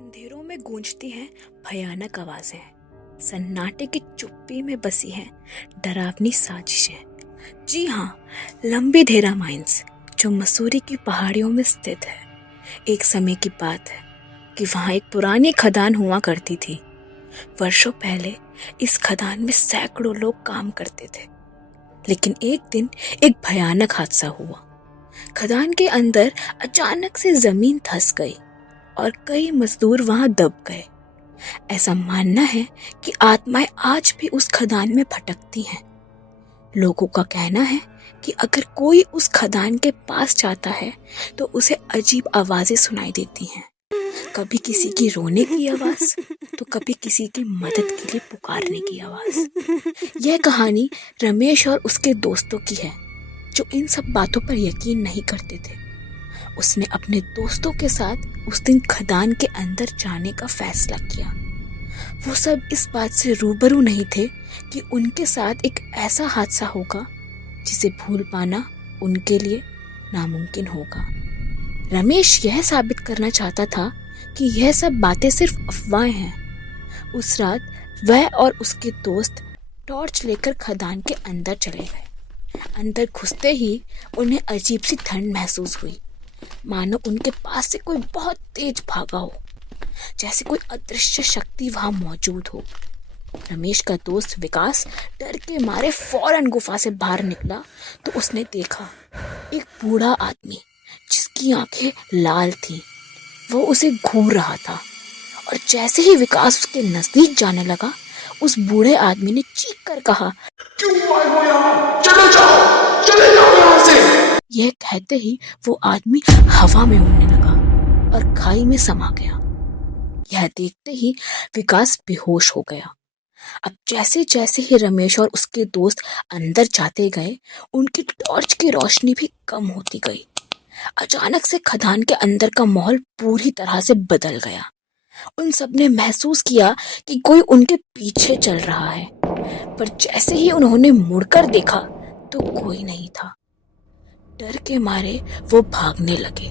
अंधेरों में गूंजती हैं भयानक आवाजें। सन्नाटे की चुप्पी में बसी हैं डरावनी साजिशें। जी हाँ, लंबी धेरा माइंस जो मसूरी की पहाड़ियों में स्थित है। एक समय की बात है कि वहाँ एक पुरानी खदान हुआ करती थी। वर्षों पहले इस खदान में सैकड़ों लोग काम करते थे, लेकिन एक दिन एक भयानक हादसा हुआ। खदान के अंदर अचानक से जमीन धंस गई और कई मजदूर वहां दब गए। ऐसा मानना है कि आत्माएं आज भी उस खदान में भटकती हैं। लोगों का कहना है कि अगर कोई उस खदान के पास जाता है तो उसे अजीब आवाजें सुनाई देती हैं। कभी किसी की रोने की आवाज तो कभी किसी की मदद के लिए पुकारने की आवाज। यह कहानी रमेश और उसके दोस्तों की है, जो इन सब बातों पर यकीन नहीं करते थे। उसने अपने दोस्तों के साथ उस दिन खदान के अंदर जाने का फैसला किया। वो सब इस बात से रूबरू नहीं थे कि उनके साथ एक ऐसा हादसा होगा जिसे भूल पाना उनके लिए नामुमकिन होगा। रमेश यह साबित करना चाहता था कि यह सब बातें सिर्फ अफवाहें हैं। उस रात वह और उसके दोस्त टॉर्च लेकर खदान के अंदर चले गए। अंदर घुसते ही उन्हें अजीब सी ठंड महसूस हुई, मानो उनके पास से कोई बहुत तेज भागा हो, जैसे कोई अदृश्य शक्ति वहां मौजूद हो। रमेश का दोस्त विकास डर के मारे फौरन गुफा से बाहर निकला तो उसने देखा एक बूढ़ा आदमी जिसकी आंखें लाल थीं। वो उसे घूर रहा था और जैसे ही विकास उसके नजदीक जाने लगा, उस बूढ़े आदमी ने चीख कर कहा, क्यों आए हो यहाँ? चले जाओ यहाँ से। यह कहते ही वो आदमी हवा में उड़ने लगा और खाई में समा गया। यह देखते ही विकास बेहोश हो गया। अब जैसे जैसे ही रमेश और उसके दोस्त अंदर जाते गए, उनकी टॉर्च की रोशनी भी कम होती गई। अचानक से खदान के अंदर का माहौल पूरी तरह से बदल गया। उन सब ने महसूस किया कि कोई उनके पीछे चल रहा है, पर जैसे ही उन्होंने मुड़कर देखा तो कोई नहीं था। डर के मारे वो भागने लगे,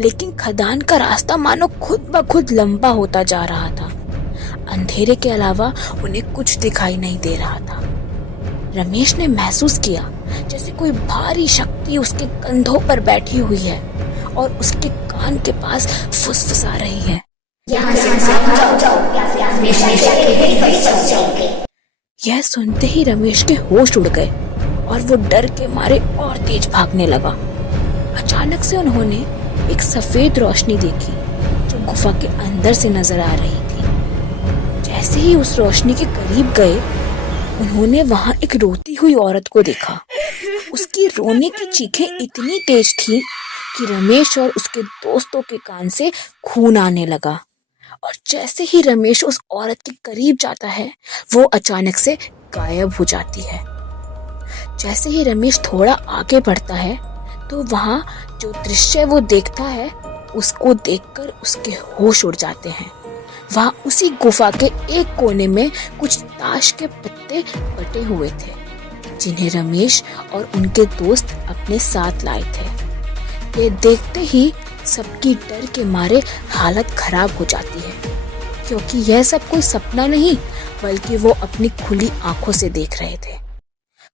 लेकिन खदान का रास्ता मानो खुद ब खुद लंबा होता जा रहा था। अंधेरे के अलावा उन्हें कुछ दिखाई नहीं दे रहा था। रमेश ने महसूस किया जैसे कोई भारी शक्ति उसके कंधों पर बैठी हुई है और उसके कान के पास फुसफुसा रही है। यह सुनते ही रमेश के होश उड़ गए और वो डर के मारे और तेज भागने लगा। अचानक से उन्होंने एक सफेद रोशनी देखी जो गुफा के अंदर से नजर आ रही थी। जैसे ही उस रोशनी के करीब गए, उन्होंने वहां एक रोती हुई औरत को देखा। उसकी रोने की चीखें इतनी तेज थी कि रमेश और उसके दोस्तों के कान से खून आने लगा। और जैसे ही रमेश उस औरत के करीब जाता है, वो अचानक से गायब हो जाती है। जैसे ही रमेश थोड़ा आगे बढ़ता है तो वहां जो दृश्य वो देखता है, उसको देखकर उसके होश उड़ जाते हैं। वहां उसी गुफा के एक कोने में कुछ ताश के पत्ते बटे हुए थे, जिन्हें रमेश और उनके दोस्त अपने साथ लाए थे। ये देखते ही सबकी डर के मारे हालत खराब हो जाती है, क्योंकि यह सब कोई सपना नहीं बल्कि वो अपनी खुली आंखों से देख रहे थे।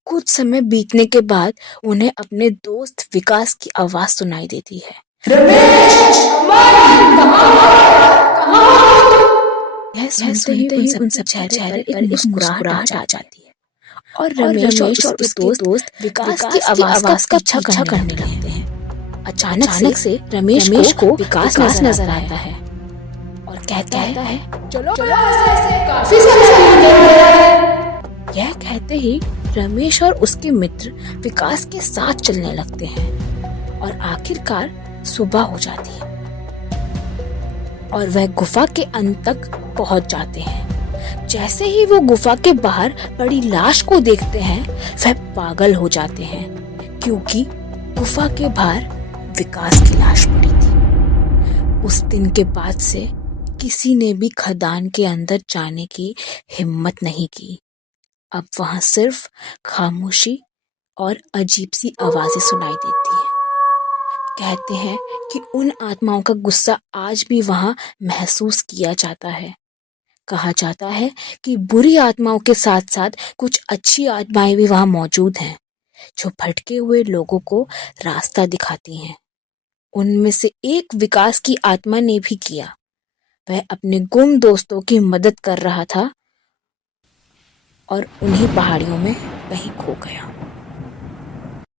कुछ समय बीतने के बाद उन्हें अपने दोस्त विकास की आवाज सुनाई देती है, रमेश, यह सुनते ही उन सब चेहरे पर एक मुस्कुराहट आ जाती है और रमेश और उसके दोस्त विकास की आवाज का पीछा करने लगते हैं। अचानक से रमेश को विकास नजर आता है और कहता है, चलो काफी समय। यह कहते ही रमेश और उसके मित्र विकास के साथ चलने लगते हैं और आखिरकार सुबह हो जाती है और वह गुफा के अंत तक पहुंच जाते हैं। जैसे ही वो गुफा के बाहर पड़ी लाश को देखते हैं, वह पागल हो जाते हैं, क्योंकि गुफा के बाहर विकास की लाश पड़ी थी। उस दिन के बाद से किसी ने भी खदान के अंदर जाने की हिम्मत नहीं की। अब वहां सिर्फ खामोशी और अजीब सी आवाजें सुनाई देती हैं। कहते हैं कि उन आत्माओं का गुस्सा आज भी वहां महसूस किया जाता है। कहा जाता है कि बुरी आत्माओं के साथ साथ कुछ अच्छी आत्माएं भी वहां मौजूद हैं, जो भटके हुए लोगों को रास्ता दिखाती हैं। उनमें से एक विकास की आत्मा ने भी किया। वह अपने गुम दोस्तों की मदद कर रहा था और उन्हीं पहाड़ियों में कहीं खो गया।